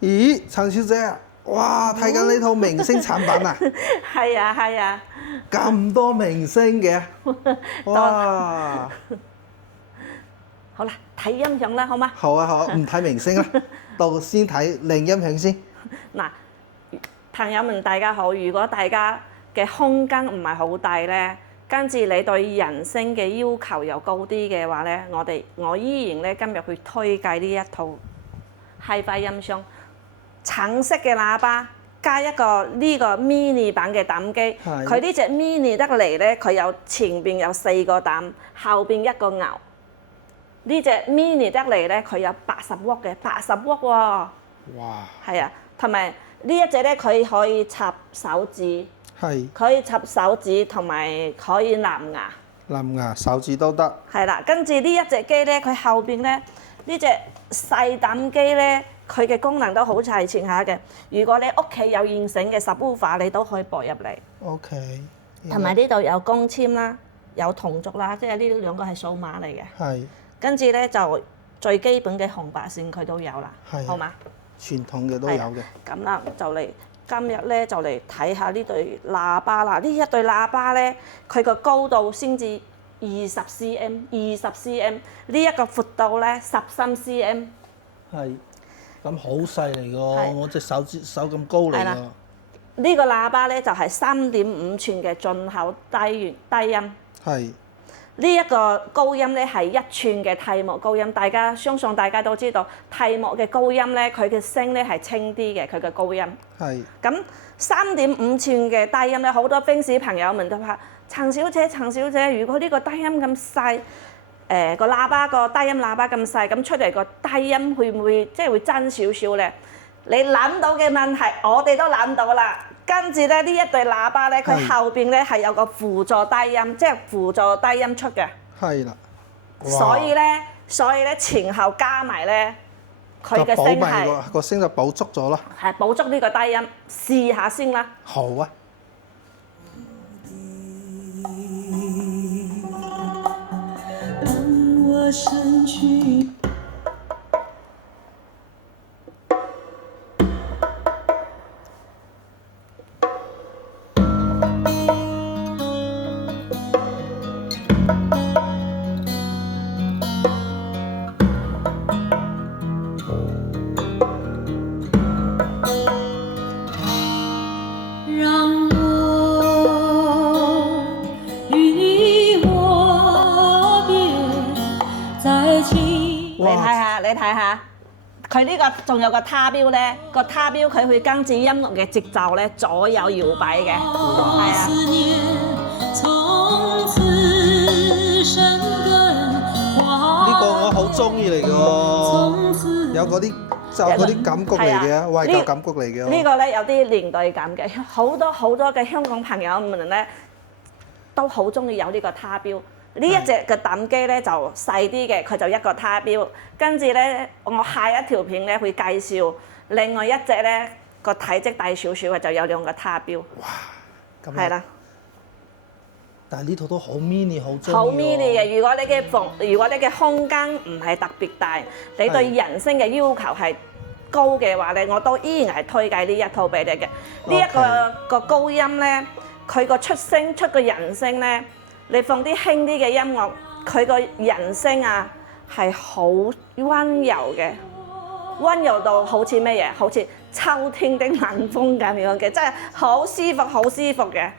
咦，陳小姐，哇，睇緊呢套明星產品啊！係啊係啊，咁多明星嘅，哇！好啦，睇音響啦，好嗎？好啊好啊，唔睇明星啦，到先睇靚音響先。嗱，朋友們大家好，如果大家嘅空間唔係好大咧，跟住你對人聲嘅要求又高啲嘅話咧，我依然咧今日去推介呢一套 Hi-Fi 音箱，橙色嘅喇叭加一個呢個 mini 版嘅膽機，佢呢隻 mini 得嚟咧，佢有前邊有4個膽，後邊一個牛。呢隻 mini 得嚟咧，佢有80W嘅，80W喎。哇！係啊，同埋呢一隻咧，佢可以插手指，可以插手指同埋可以藍牙，藍牙手指都得。係啦，跟住呢一隻機咧，佢後邊咧呢隻細膽機咧，佢嘅功能都好齊全下嘅。如果你屋企有現成嘅 subwoofer，你都可以播入嚟。OK。同埋呢度有光纖啦，有同軸啦，即係呢兩個係數碼嚟嘅。係。跟住咧就最基本嘅紅白線佢都有啦，好嘛？傳統嘅都有嘅。咁啦，今日咧就嚟睇下呢對喇叭啦。呢一對喇叭咧，佢個高度先至20cm，呢一個闊度咧13cm。係。咁好細嚟㗎，我隻手咁高嚟㗎。呢個喇叭咧就係3.5寸嘅進口低音。係。呢一個高音咧係1寸嘅替木高音，相信大家都知道替木嘅高音咧，佢嘅聲咧係清啲嘅，佢嘅高音。係。咁3.5寸嘅低音咧，好多 fans 朋友們都話：陳小姐，如果呢個低音咁細，個低音喇叭咁細，咁出嚟個低音會唔會即係會爭少少咧？你諗到嘅問題，我哋都諗到啦。跟住咧，呢一對喇叭咧，佢後邊咧係有個輔助低音，即係輔助低音出嘅。係啦。所以咧，前後加埋咧，佢嘅聲係個聲就補足咗啦。係補足呢個低音，試下先啦。好啊。你睇下，佢呢個仲有個他標咧，個他標佢會跟住音樂嘅節奏咧左右搖擺嘅，係啊。呢個我好中意嚟嘅喎，有嗰啲感覺嚟嘅，懷舊感覺嚟嘅。呢個咧有啲年代感嘅，好多嘅香港朋友們咧都好中意有呢個他標。呢一隻嘅膽機咧就細啲嘅，佢就一個他標。跟住咧，我下一條片咧會介紹另外一隻咧個體積大少少嘅，就有2個他標。哇！咁係啦。但係呢套都好 mini， 好中意。好 mini 嘅，如果你嘅空間唔係特別大，你對人聲嘅要求係高嘅話咧，我都依然係推介呢一套俾你嘅。呢一個高音咧，佢個出個人聲咧。你放啲輕啲嘅音樂，佢個人聲啊係好温柔嘅，温柔到好似咩嘢？好似秋天的冷風咁樣嘅，真係好舒服嘅。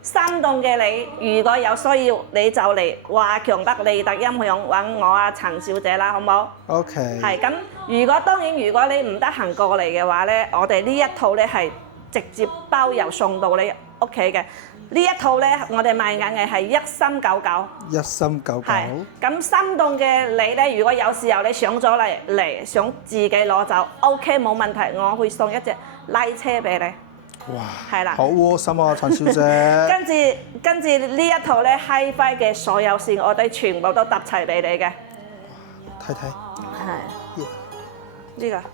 心動嘅你，如果有需要，你就嚟華強北利特音響揾我啊陳小姐啦，好唔好 ？OK。係咁，如果你唔得閒過嚟嘅話咧，我哋呢一套咧係直接包郵送到你屋企嘅。呢一套咧，我哋賣緊嘅係1399。1399。係。咁心動嘅你咧，如果有時候你上咗嚟想自己攞走 ，OK 冇問題，我會送一隻拉車俾你。哇！係啦。好窩心啊，陳小姐。跟住呢一套咧 Hi-Fi 嘅所有線，我哋全部都搭齊俾你嘅。睇睇。係。呢個係。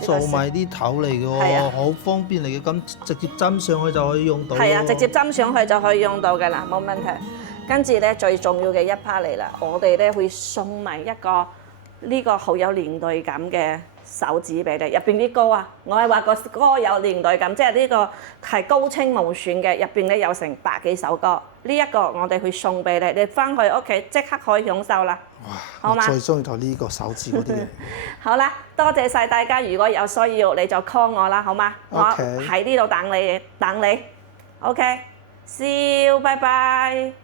做埋啲頭嚟嘅喎，好方便嚟嘅，咁直接針上去就可以用到。係啊，直接針上去就可以用到嘅啦，冇問題。跟住咧最重要嘅一 part 嚟啦，我哋咧會送埋一個呢個好有年代感嘅手指俾你，入邊啲歌啊，我係話個歌有年代感，即係呢個係高清無損嘅，入邊咧有成百幾首歌。呢一個我哋會送俾你，你翻去屋企即刻可以享受啦。哇！好嗎？我最中意就呢個手指嗰啲嘢。好啦，多謝晒大家，如果有需要你就 call 我啦，好嗎？ OK 我喺呢度等你。OK，see you，拜拜。